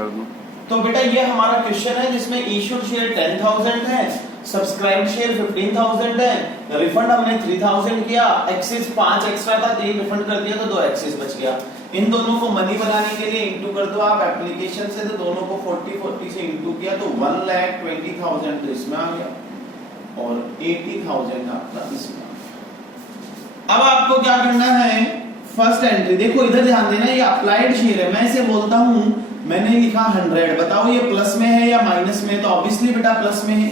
कर दो। तो बेटा ये हमारा क्वेश्चन है जिसमें इशूड शेयर 10,000 है, सब्सक्राइब शेयर 15,000 है, रिफंड हमने 3,000 किया, एक्सेस 5 एक्स्ट्रा था, 3 रिफंड कर दिया तो 2 एक्सेस बच गया। इन दोनों को मनी बनाने के लिए इंटू कर दो आप एप्लीकेशन से, तो दोनों को 40 से इंटू किया तो 1,20,000 तो इसमें आ गया और 80,000 आपका इसमें आ गया। अब आपको क्या करना है, फर्स्ट एंट्री देखो इधर ध्यान देना, ये अप्लाइड शेयर है, मैं इसे बोलता हूं, मैंने लिखा 100, बताओ ये प्लस में है या माइनस में है, तो ऑब्वियसली बेटा प्लस में है।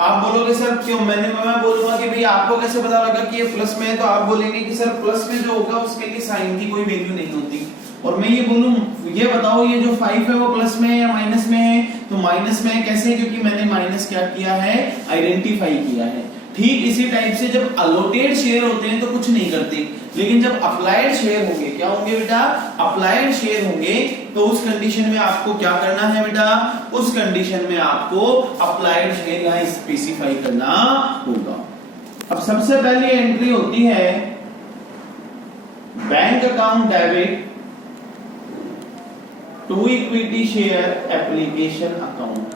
आप बोलोगे सर क्यों, मैं बोलूंगा कि भाई आपको कैसे पता लगा कि ये प्लस में है, तो आप बोलेंगे कि सर प्लस में जो होगा उसके लिए साइन की कोई वैल्यू नहीं होती, और मैं ये बोलूं ये बताओ ये जो 5 है वो प्लस में है या माइनस में है, तो माइनस में है। कैसे, क्योंकि मैंने माइनस क्या किया है, आइडेंटिफाई किया है। ठीक इसी टाइप से जब अलोटेड शेयर होते हैं तो कुछ नहीं करते, लेकिन जब अप्लाइड शेयर होंगे, क्या होंगे बेटा, अप्लाइड शेयर होंगे, तो उस कंडीशन में आपको क्या करना है बेटा, उस कंडीशन में आपको अप्लाइड शेयर यहां स्पेसिफाई करना होगा। अब सबसे पहली एंट्री होती है bank account debit to equity share application account,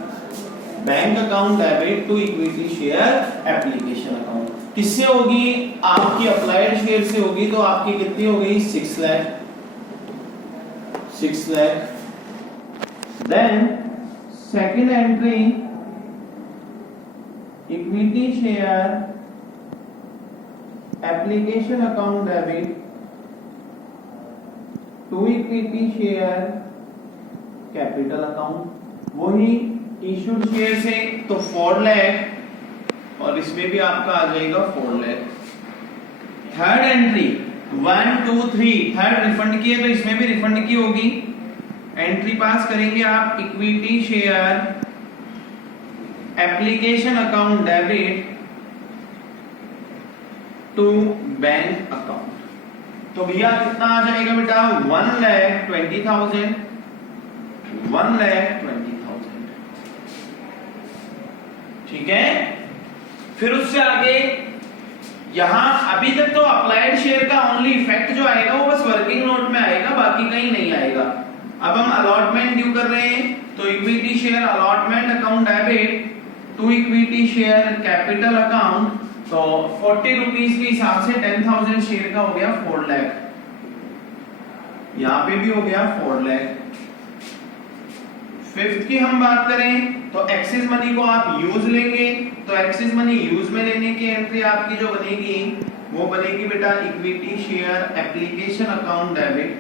bank account debit to equity share application account. किससे होगी, आपकी अप्लाइड शेयर से होगी, तो आपकी कितनी हो गई 6 lakh. Then second entry equity share application account debit to equity share capital account, वही इशूड शेयर से तो 4 लाख, और इसमें भी आपका आ जाएगा 4 lakh. Third entry 1 2 3, third refund की है तो इसमें भी रिफंड की होगी। एंट्री पास करेंगे आप equity share application account debit to bank account, तो भैया कितना आ जाएगा बेटा 1,20,000, 1,20,000। ठीक है, फिर उससे आगे यहां अभी तक तो अप्लाइड शेयर का ओनली इफेक्ट जो आएगा वो बस वर्किंग नोट में आएगा, बाकी कहीं नहीं आएगा। अब हम अलॉटमेंट ड्यू कर रहे हैं, तो equity share allotment account debit to equity share capital account, तो 40 रुपीज के हिसाब से 10,000 शेयर का हो गया 4 लाख, यहां पे भी हो गया 4 लाख। फिफ्थ की हम बात करें तो एक्सिस मनी को आप यूज लेंगे, तो एक्सिस मनी यूज में लेने की एंट्री आपकी जो बनेगी वो बनेगी बेटा equity share application account debit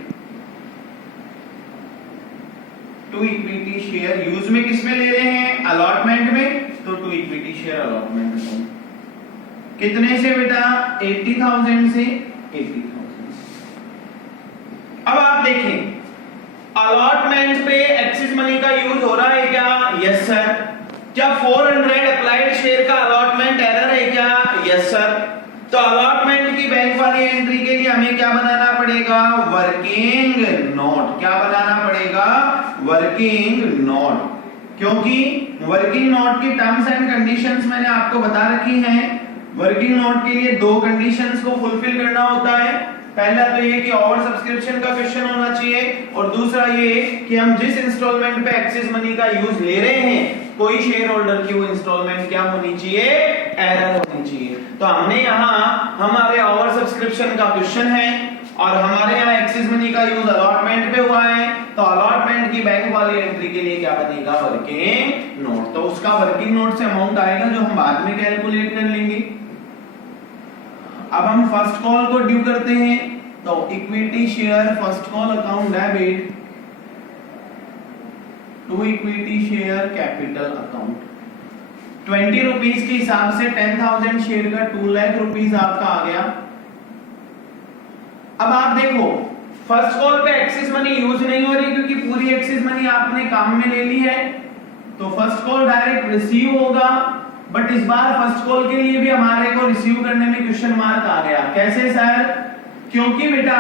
to equity share, use में किस में ले रहे हैं, अलॉटमेंट में, तो to equity share allotment account. कितने से बेटा 80,000 से 80,000। अब आप देखें अलॉटमेंट पे एक्सिस मनी का यूज हो रहा है क्या, यस सर। क्या 400 अप्लाइड शेयर का अलॉटमेंट एरर है क्या, यस सर। तो अलॉटमेंट की बैंक वाली एंट्री के लिए हमें क्या बनाना पड़ेगा, वर्किंग नोट। क्या बनाना पड़ेगा, वर्किंग नोट, क्योंकि वर्किंग नोट की टर्म्स एंड कंडीशंस मैंने आपको बता रखी हैं। वर्किंग नोट के लिए 2 कंडीशंस को फुलफिल करना होता है। पहला तो ये कि ओवर सब्सक्रिप्शन का क्वेश्चन होना चाहिए, और दूसरा ये कि हम जिस इंस्टॉलमेंट पे एक्सिस मनी का यूज ले रहे हैं कोई शेयर होल्डर की वो इंस्टॉलमेंट क्या होनी चाहिए, एरर होनी चाहिए। तो हमने यहाँ हमारे ओवर सब्सक्रिप्शन का क्वेश्चन है और हमारे यहाँ एक्सिस मनी का यूज अलॉटमेंट पे हुआ है, तो अलॉटमेंट की बैंक वाली एंट्री के लिए क्या बनेगा, वर्किंग नोट। तो उसका वर्किंग नोट से अमाउंट आएगा जो हम बाद में कैलकुलेट कर लेंगे। अब हम फर्स्ट कॉल को ड्यू करते हैं, तो equity share first call account debit to equity share capital account, 20 rupees के हिसाब से 10,000 शेयर का 2 लाख रुपीज आपका आ गया। अब आप देखो फर्स्ट कॉल पे एक्सिस मनी यूज नहीं हो रही क्योंकि पूरी एक्सिस मनी आपने काम में ले ली है, तो फर्स्ट कॉल डायरेक्ट रिसीव होगा। बट इस बार फर्स्ट कॉल के लिए भी हमारे को रिसीव करने में क्वेश्चन मार्क आ गया। कैसे सर, क्योंकि बेटा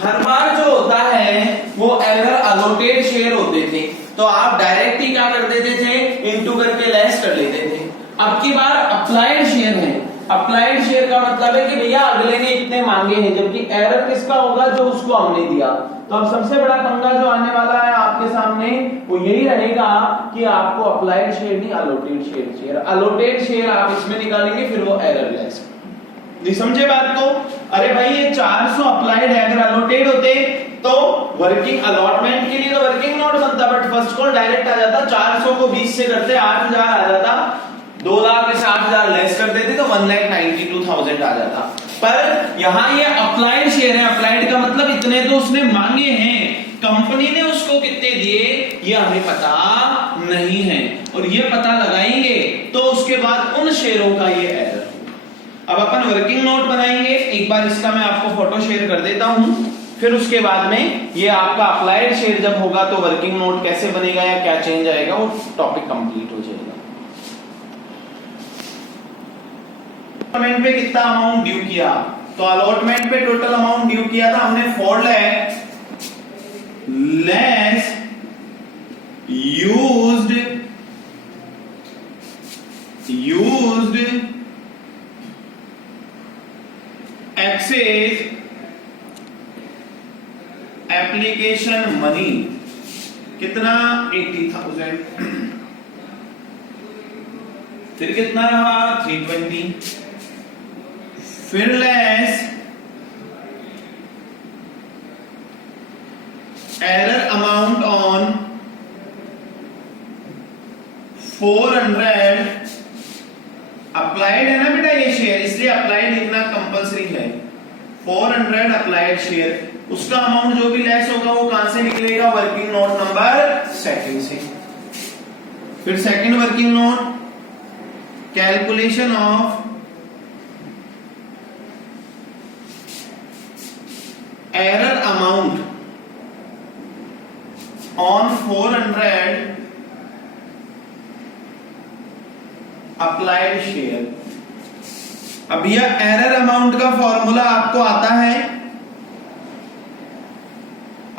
हर बार जो होता है वो एरर अलोटेड शेयर होते थे, तो आप डायरेक्ट ही क्या कर देते थे, इनटू करके लेस कर लेते थे। अब की बार अप्लाइड शेयर है, अप्लाइड शेयर का मतलब है कि भैया अगले ने इतने मांगे हैं, जबकि एरर किसका होगा, जो उसको हमने दिया। तो अब सबसे बड़ा पंगा जो आने वाला है आपके सामने वो यही रहेगा कि आपको अप्लाइड शेयर नहीं अलॉटेड शेयर, अलॉटेड शेयर आप इसमें निकालेंगे फिर वो एररलेस। नहीं समझे बात को? अरे भाई ये 400 अप्लाइड है, अगर अलॉटेड होते तो वर्किंग अलॉटमेंट के लिए तो वर्किंग नोट बनता, बट फर्स्ट कॉल डायरेक्ट आ जाता, 400 को 20 से करते 8000 आ जाता, 2 लाख में से 8000 लेस कर देते तो 1,92,000 आ जाता। पर यहां ये अप्लाइड शेयर है, अप्लाइड का मतलब इतने तो उसने मांगे हैं, कंपनी ने उसको कितने दिए ये हमें पता नहीं है, और ये पता लगाएंगे तो उसके बाद उन शेयरों का ये एरर। अब अपन वर्किंग नोट बनाएंगे, एक बार इसका मैं आपको फोटो शेयर कर देता हूं, फिर उसके बाद में ये आपका अप्लाइड शेयर जब होगा तो वर्किंग नोट कैसे बनेगा या क्या चेंज आएगा वो टॉपिक कंप्लीट हो जाएगा। अलॉटमेंट पे कितना अमाउंट ड्यू किया, तो अलॉटमेंट पे टोटल अमाउंट ड्यू किया था हमने 4 lakh less used excess application money, कितना 80,000, फिर कितना रहा 320, फिर less arrear amount on 400 applied है ना बेटा ये शेयर, इसलिए अप्लाइड लिखना कंपलसरी है। 400 अप्लाइड शेयर, उसका अमाउंट जो भी लेस होगा वो कहां से निकलेगा, वर्किंग नोट नंबर 2 से। फिर second working note, calculation of error amount on 400 applied share. अब यह एरर अमाउंट का फॉर्मूला आपको आता है,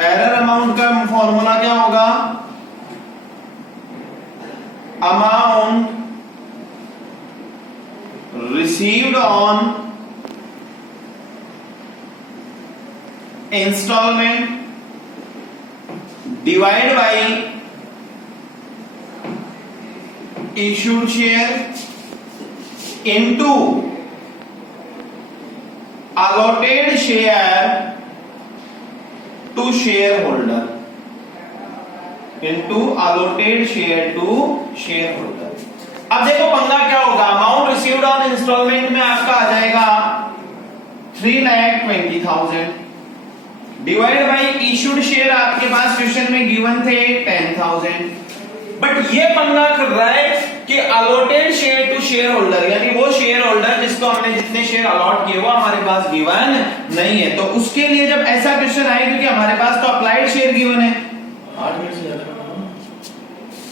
एरर अमाउंट का फॉर्मूला क्या होगा, amount received on instalment divide by issued share into allotted share to shareholder, into allotted share to shareholder। अब देखो पंगा क्या होगा, अमाउंट रिसीव्ड ऑन इंस्टॉलमेंट में आपका आ जाएगा 3,20,000 डिवाइड बाय इश्यूड शेयर, आपके पास क्वेश्चन में गिवन थे 10,000। बट ये पंगा कर रहा है कि allotted share to shareholder, यानी वो शेयर होल्डर जिसको हमने जितने शेयर अलॉट किए वो हमारे पास गिवन नहीं है, तो उसके लिए जब ऐसा क्वेश्चन आए, क्योंकि हमारे पास तो